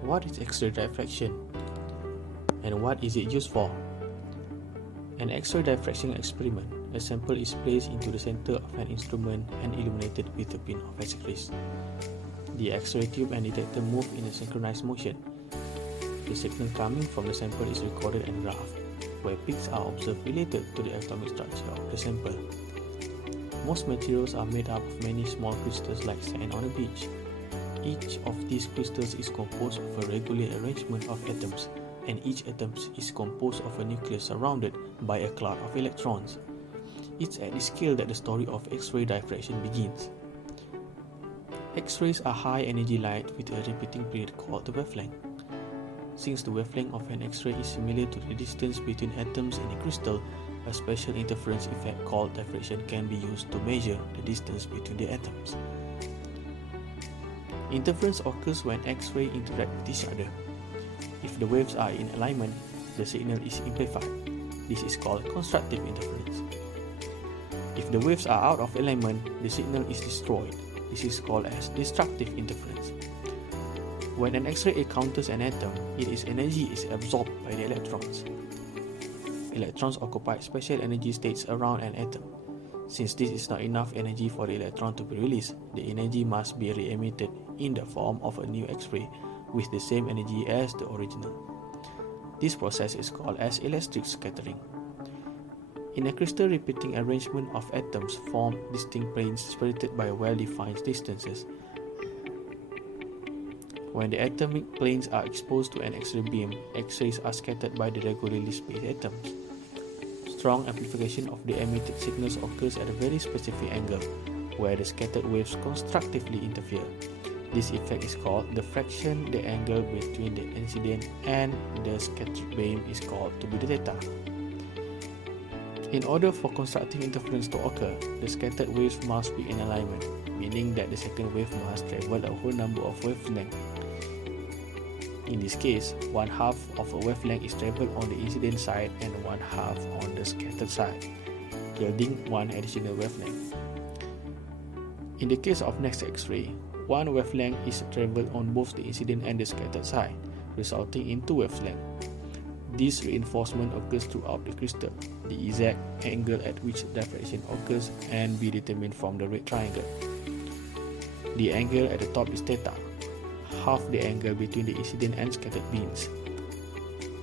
What is X-ray diffraction and what is it used for? An X-ray diffraction experiment, a sample is placed into the center of an instrument and illuminated with a beam of X-rays. The X-ray tube and detector move in a synchronized motion. The signal coming from the sample is recorded and graphed, where peaks are observed related to the atomic structure of the sample. Most materials are made up of many small crystals like sand on a beach. Each of these crystals is composed of a regular arrangement of atoms, and each atom is composed of a nucleus surrounded by a cloud of electrons. It's at this scale that the story of X-ray diffraction begins. X-rays are high-energy light with a repeating period called the wavelength. Since the wavelength of an X-ray is similar to the distance between atoms in a crystal, a special interference effect called diffraction can be used to measure the distance between the atoms. Interference occurs when X-rays interact with each other. If the waves are in alignment, the signal is amplified. This is called constructive interference. If the waves are out of alignment, the signal is destroyed. This is called as destructive interference. When an X-ray encounters an atom, its energy is absorbed by the electrons. Electrons occupy special energy states around an atom. Since this is not enough energy for the electron to be released, the energy must be re-emitted in the form of a new X-ray with the same energy as the original. This process is called as electric scattering. In a crystal, repeating arrangement of atoms form distinct planes separated by well-defined distances. When the atomic planes are exposed to an X-ray beam, X-rays are scattered by the regularly spaced atoms. Strong amplification of the emitted signals occurs at a very specific angle, where the scattered waves constructively interfere. This effect is called diffraction. The angle between the incident and the scattered beam is called to be the theta. In order for constructive interference to occur, the scattered waves must be in alignment, meaning that the second wave must travel a whole number of wavelengths. In this case, one half of a wavelength is traveled on the incident side and one half on the scattered side, yielding one additional wavelength. In the case of next X-ray, one wavelength is traveled on both the incident and the scattered side, resulting in two wavelengths. This reinforcement occurs throughout the crystal. The exact angle at which diffraction occurs can be determined from the red triangle. The angle at the top is theta, half the angle between the incident and scattered beams.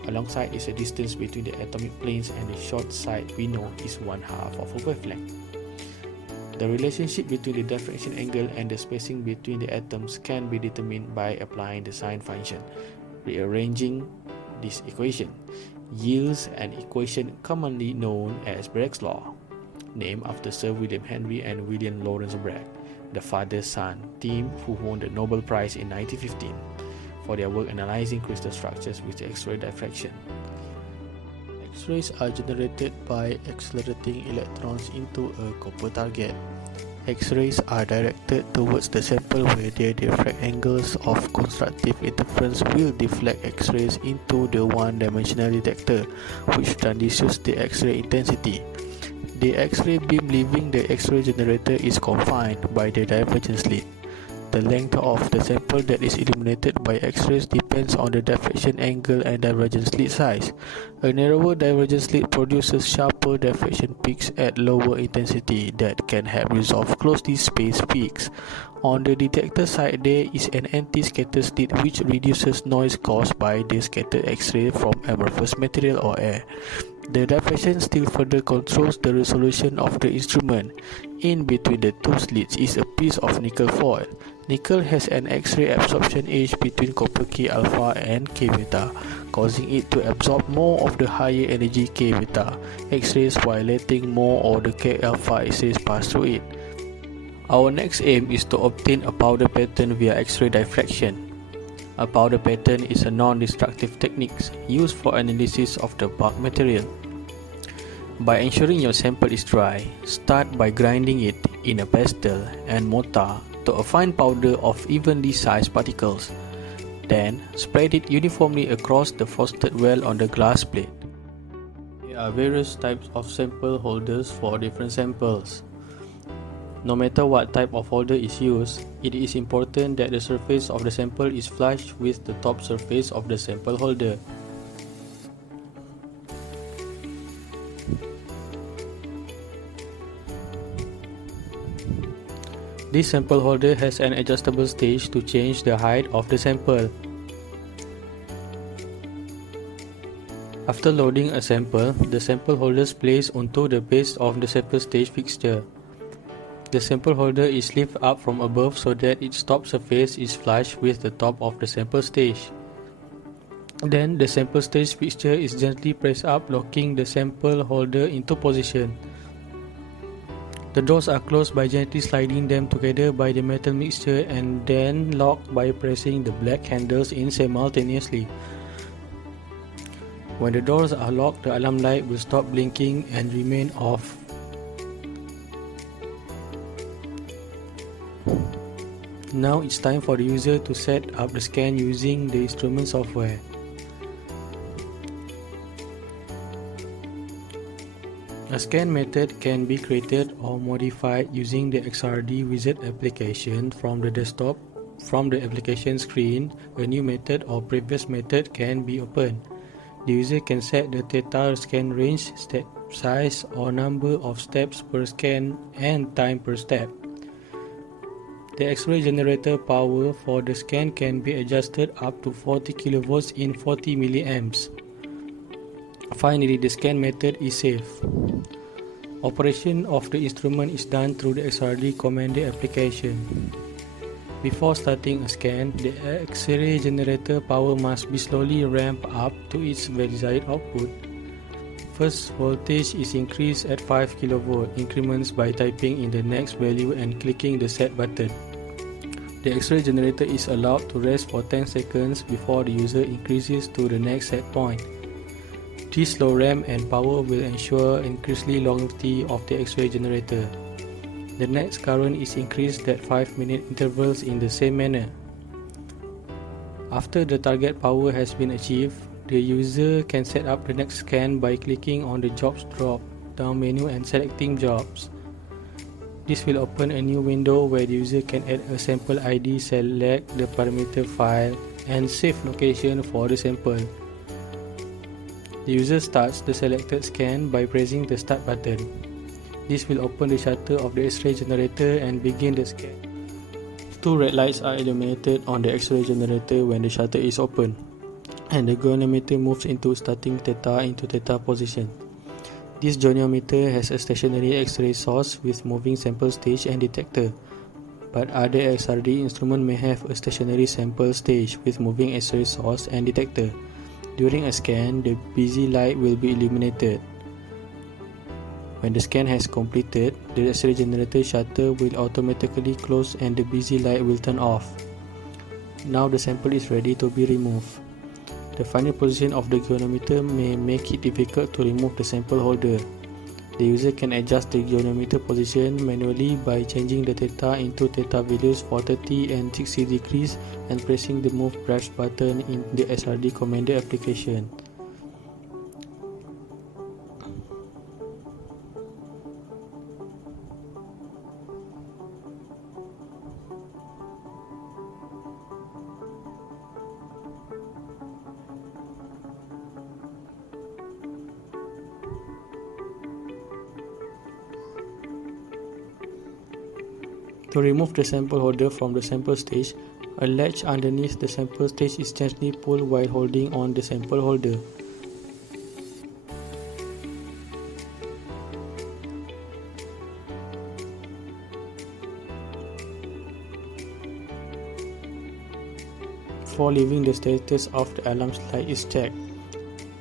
Alongside is the distance between the atomic planes, and the short side we know is one half of a wavelength. The relationship between the diffraction angle and the spacing between the atoms can be determined by applying the sign function. Rearranging this equation yields an equation commonly known as Bragg's law, named after Sir William Henry and William Lawrence Bragg, the father-son team who won the Nobel Prize in 1915 for their work analyzing crystal structures with X-ray diffraction. X-rays are generated by accelerating electrons into a copper target. X-rays are directed towards the sample where their diffract angles of constructive interference will deflect X-rays into the one-dimensional detector, which transduces the X-ray intensity. The X-ray beam leaving the X-ray generator is confined by the divergence slit. The length of the sample that is illuminated by X-rays depends on the diffraction angle and divergence slit size. A narrower divergence slit produces sharper diffraction peaks at lower intensity that can help resolve closely spaced peaks. On the detector side, there is an anti-scatter slit which reduces noise caused by the scattered X-ray from amorphous material or air. The diffraction still further controls the resolution of the instrument. In between the two slits is a piece of nickel foil. Nickel has an X-ray absorption age between copper K alpha and K beta, causing it to absorb more of the higher energy K beta X-rays while letting more of the K alpha X-rays pass through it. Our next aim is to obtain a powder pattern via X-ray diffraction. A powder pattern is a non-destructive technique used for analysis of the bulk material. By ensuring your sample is dry, start by grinding it in a pestle and mortar to a fine powder of evenly sized particles. Then, spread it uniformly across the frosted well on the glass plate. There are various types of sample holders for different samples. No matter what type of holder is used, it is important that the surface of the sample is flush with the top surface of the sample holder. This sample holder has an adjustable stage to change the height of the sample. After loading a sample, the sample holder is placed onto the base of the sample stage fixture. The sample holder is lifted up from above so that its top surface is flush with the top of the sample stage. Then the sample stage fixture is gently pressed up, locking the sample holder into position. The doors are closed by gently sliding them together by the metal mixture and then locked by pressing the black handles in simultaneously. When the doors are locked, the alarm light will stop blinking and remain off. Now it's time for the user to set up the scan using the instrument software. A scan method can be created or modified using the Xrpd wizard application from the desktop. From the application screen, a new method or previous method can be opened. The user can set the theta scan range, step size or number of steps per scan and time per step. The X-ray generator power for the scan can be adjusted up to 40 kV in 40 mA. Finally, the scan method is safe. Operation of the instrument is done through the Xrpd commander application. Before starting a scan, the X-ray generator power must be slowly ramped up to its desired output. First, voltage is increased at 5 kV increments by typing in the next value and clicking the set button. The X-ray generator is allowed to rest for 10 seconds before the user increases to the next set point. This slow ramp and power will ensure increasingly longevity of the X-ray generator. The next current is increased at 5-minute intervals in the same manner. After the target power has been achieved, the user can set up the next scan by clicking on the Jobs drop-down menu and selecting Jobs. This will open a new window where the user can add a sample ID, select the parameter file, and save location for the sample. The user starts the selected scan by pressing the Start button. This will open the shutter of the X-ray generator and begin the scan. Two red lights are illuminated on the X-ray generator when the shutter is open, and the goniometer moves into starting theta into theta position. This goniometer has a stationary X-ray source with moving sample stage and detector, but other Xrpd instruments may have a stationary sample stage with moving X-ray source and detector. During a scan, the busy light will be illuminated. When the scan has completed, the X-ray generator shutter will automatically close and the busy light will turn off. Now the sample is ready to be removed. The final position of the goniometer may make it difficult to remove the sample holder. The user can adjust the goniometer position manually by changing the theta into theta values for 30 and 60 degrees and pressing the Move Brush button in the Xrpd commander application. To remove the sample holder from the sample stage, a latch underneath the sample stage is gently pulled while holding on the sample holder. Before leaving, the status of the alarm light is checked.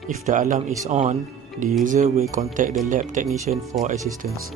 If the alarm is on, the user will contact the lab technician for assistance.